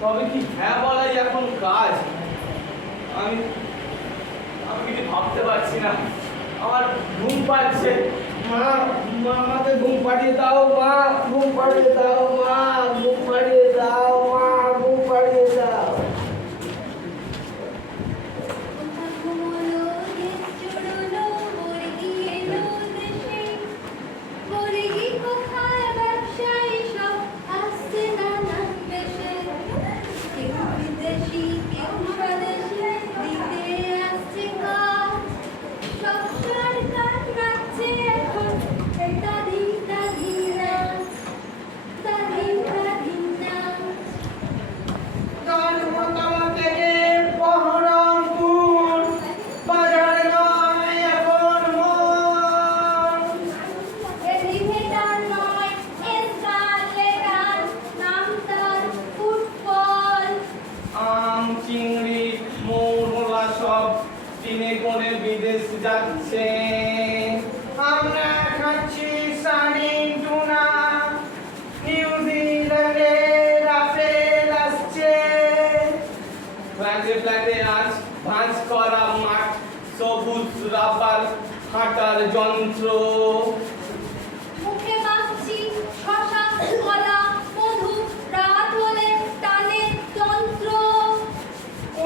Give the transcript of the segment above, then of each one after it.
তবে কি হ্যাঁ বলাই এখন কাজ? আমি আমি কিছু ভাবতে পারছি না, আমার ঘুম পাচ্ছে। মা, মা আমাকে ঘুম পাড়িয়ে দাও, মা ঘুম পাড়িয়ে দাও, মা ঘুম পাড়িয়ে দাও, মা ঘুম পাড়িয়ে দাও। বিদেশ যাচ্ছে, আমরা খাচ্ছি সানিন টুনা, নিউজিল্যান্ডের আপেল আসছে। ফ্ল্যাটে ফ্ল্যাটে আজ ভাঁজ করা মাঠ, সবুজ রাবার হাঁটার যন্ত্র। মুখে মাখছি শশা কলা মধু, রাত হলে টানে যন্ত্র।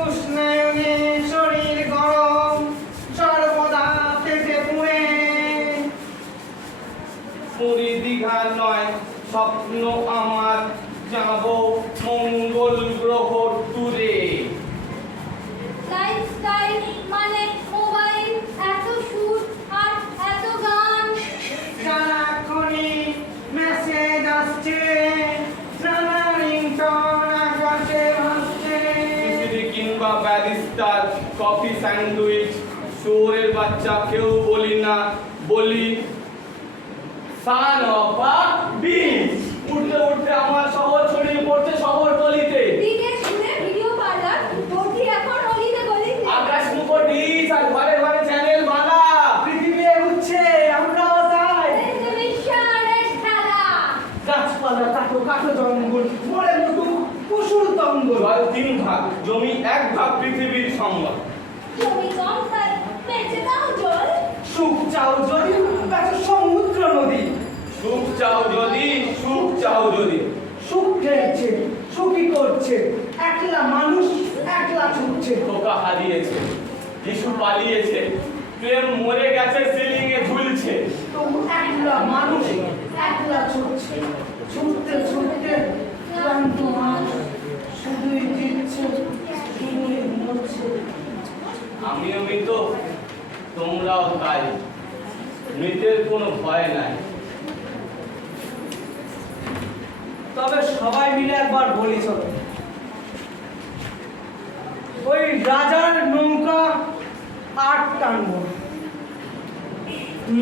উষ্ণায়নে শরীর গরম, সর্বদা পেটে পুড়ে। পুরী দীঘা নয় স্বপ্ন আমার, যাব মঙ্গল গ্রহ ট্যুরে। লাইফস্টাইল মানে মোবাইল, এত সুর আর এত গান। সারাক্ষণই মেসেজ আসছে, নানা রিংটোন আকাশে ভাসছে। খিচুড়ি কিংবা ব্যারিস্টার, কফি স্যান্ডউইচ, শুয়োরের বাচ্চা কেউ বলি না, বলি সান অফ আ বিচ। উঠতে উঠতে আমার শহর ছড়িয়ে পড়ছে শহরতলিতে। দিনের শুনে ভিডিও পার্লার, ভর্তি এখন অলিতে গলিতে। আকাশ মুখো ডিশ আর ঘরে ঘরে চ্যানেল বালা। পৃথিবী এগুচ্ছে, আমরাও তাই। টেলিভিশনের খেলা। গাছপালা কাটো কাটো জঙ্গল, মোড়ে নতুন পশুর দঙ্গল। জল 3 ভাগ, জমি 1 ভাগ, পৃথিবীর সংজ্ঞা। জমি কম তাই বেঁচে দাও জল। সুখ চাও যদি কাছে সমুদ্র নদী। সুখ চাও যদি, সুখ চাও যদি। সুখ খেয়েছে, সুখী করছে, একলা মানুষ একলা ছুটছে। ধোকা হারিয়েছে, যিশু পালিয়েছে, প্রেম মরে গেছে, সিলিং এ ঝুলছে। তবু একলা মানুষ একলা ছুটছে, ছুটতে ছুটতে ক্লান্ত মানুষ শুধুই দিচ্ছে, শুধুই মরছে। আমিও মৃত, তোমরাও তাই, মৃতের কোনো ভয় নাই। তবে সবাই মিলে একবার বলি চলো, ওই রাজার নৌকা আর টানবো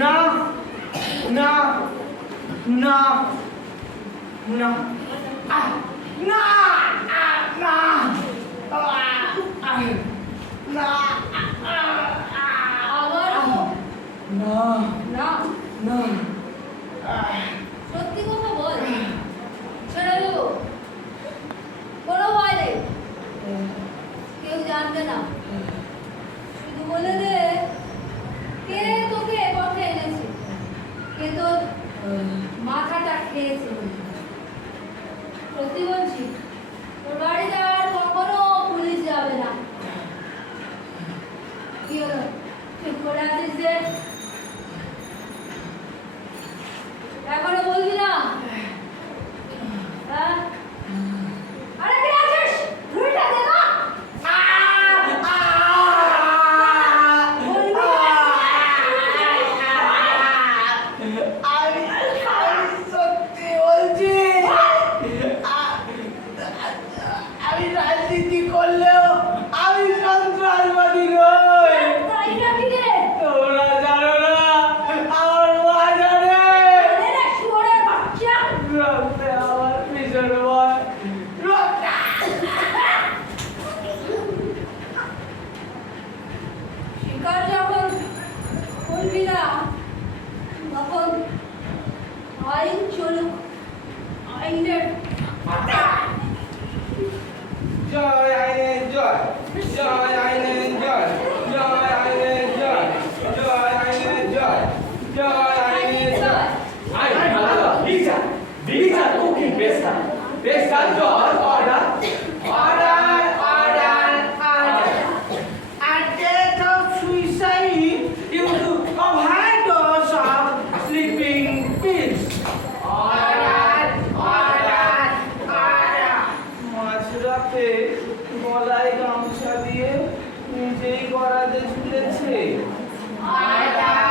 না, না না না না না না আবার না না, না সত্যি কথা বল, ছেড়ে দেবো, কোনো ভয় নেই, কেউ জানবে না। শুধু বলে দে কে তোকে এ পথে এনেছে, কে তোর মাথাটা খেয়েছে। সত্যি বলছি, তোর বাড়িতে আর কখনো পুলিশ যাবে না। কি হলো, চুপ করে আছিস যে? এখনো বলবি না? হ্যাঁ? আরে কে আছিস? রুইটা দে না। বলবি না? আমি সত্যি বলছি, আমি রাজনীতি করলেও আমি সন্ত্রাসবাদী নই। তাই নাকি রে? তোমরা জানো না, আমার মা জানে। আরে রে শুয়োরের বাচ্চা! রক্তে আমার ভীষণ ভয়। রক্ত! শিকার যখন করবি না, তখন আইন চলুক, আইনের জয় আইনের জয়, জয় আইনের জয়, জয় আইনের জয়, জয় আইনের জয়, জয় আইনের জয়। আইন আদালত, বিচার, বিচার কুকিং পেশা, পেশার জয় order, order, order, order. At death of suicide due to overdose of sleeping pills. Order, order, order. মাঝরাতে গলায় গামছা দিয়ে নিজেই গড়াতে ঝুলেছে। Order,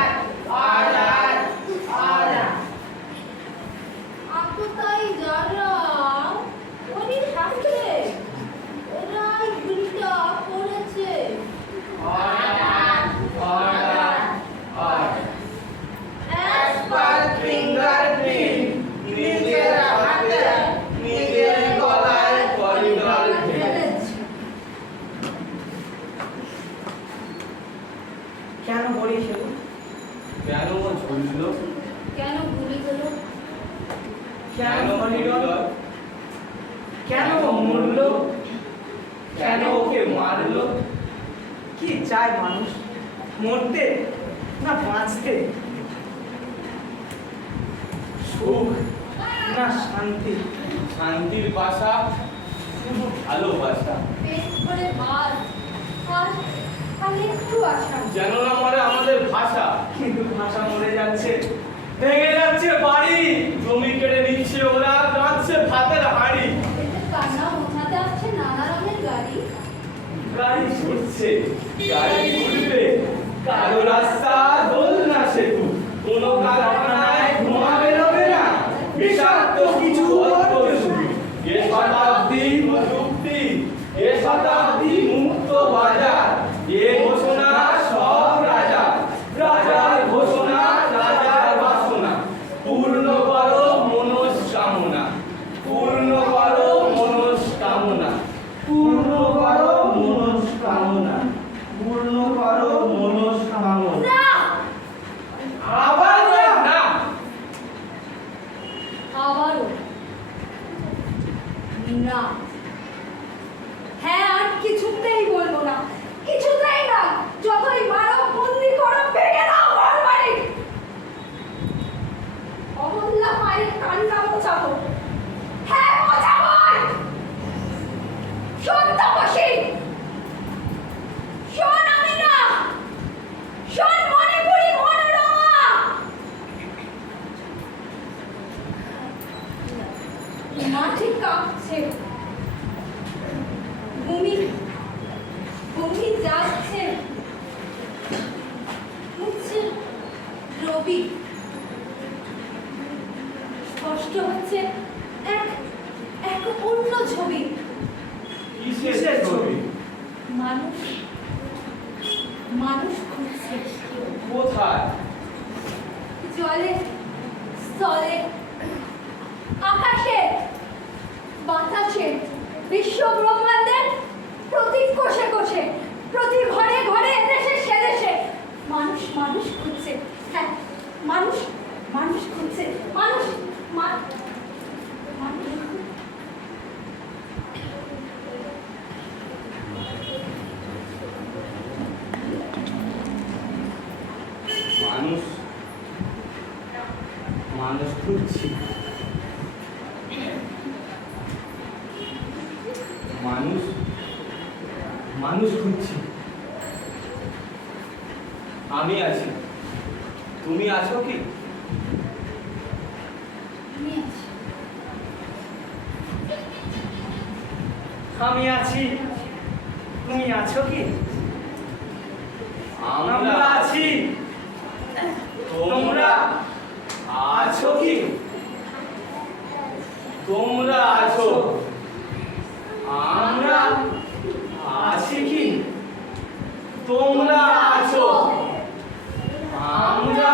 order, order. আততায়ী যারা ওরই সাথে ওরাই গুলিটা করেছে। Order, order, order. As per fingerprint, নিজের হাতে নিজের গলায় করিডোর ফেলেছে। কেন বড়ি খেলো? কেন ঝুললো? কেন গুলি হলো? কেন করিডোর? কেন মরলো? কেন ওকে মারলো? কি চায় মানুষ? মরতে না বাঁচতে? সুখ না শান্তি? শান্তির বাসা শুধু ভালোবাসা। পেট ভরে ভাত আর একটু আশা। যেন না মরে আমাদের ভাষা, কিন্তু ভাষা মরে যাচ্ছে, ভেঙে যাচ্ছে বাড়ি, জমি কেড়ে নিচ্ছে ওরা, কাঁদছে ভাতের হাঁড়ি। পেটের কান্না মোছাতে আসছে নানা রঙের গাড়ি। গাড়ি ছুটছে, গাড়ি ঘুরবে, কালো রাস্তা দোলনা সেতু, কোনো কারখানায় ধোঁয়া বেরোবে না, বিষাক্ত কিছু অল্প শুধু। এ শতাব্দী প্রযুক্তি, এ শতাব্দী মুক্ত বাজার, এ ঘোষণা সব রাজা, রাজার ঘোষণা রাজার বাসনা, পূর্ণ করো মনস্কামনা, পূর্ণ করো মনস্কামনা, পূর্ণ করো মনস্কামনা, পূর্ণ করো মনস্কামনা। না! আবার না, আবারও না। হ্যাঁ, আর কিছুতেই বলবো না, কিছুতেই না। যতই মারো, বন্দি করো, ভেঙে দাও ঘর বাড়ি। অমূল্যা মায়ের কান্না মোছাবো। হ্যাঁ, মোছাবোই। শোন তপসী, শোন আমিনা, শোন মণিপুরি মনোরমা। মাটি কাঁপছে, ভূমি ভূমি যাচ্ছে, উঠছে রবি। স্পষ্ট হচ্ছে এক এক অন্য ছবি। কিসের ছবি? মানুষ মানুষ খুঁজছে কোথায়? জলে, স্থলে, আকাশে, বাতাসে, বিশ্ব ব্রহ্মাণ্ডের প্রতি কোষে কোষে, প্রতি ঘরে ঘরে, দেশে সেদেশে মানুষ মানুষ খুঁজছে। হ্যাঁ, মানুষ মানুষ খুঁজছে। মানুষ মানুষ মানুষ মানুষ খুঁজছি, মানুষ মানুষ খুঁজছি। আমি আছি, তুমি আছো কি? আমি আছি, তুমি আছো কি? আমরা আছি, তোমরা আছো কি? তোমরা আছো, আমরা আছি কি? তোমরা আছো, আমরা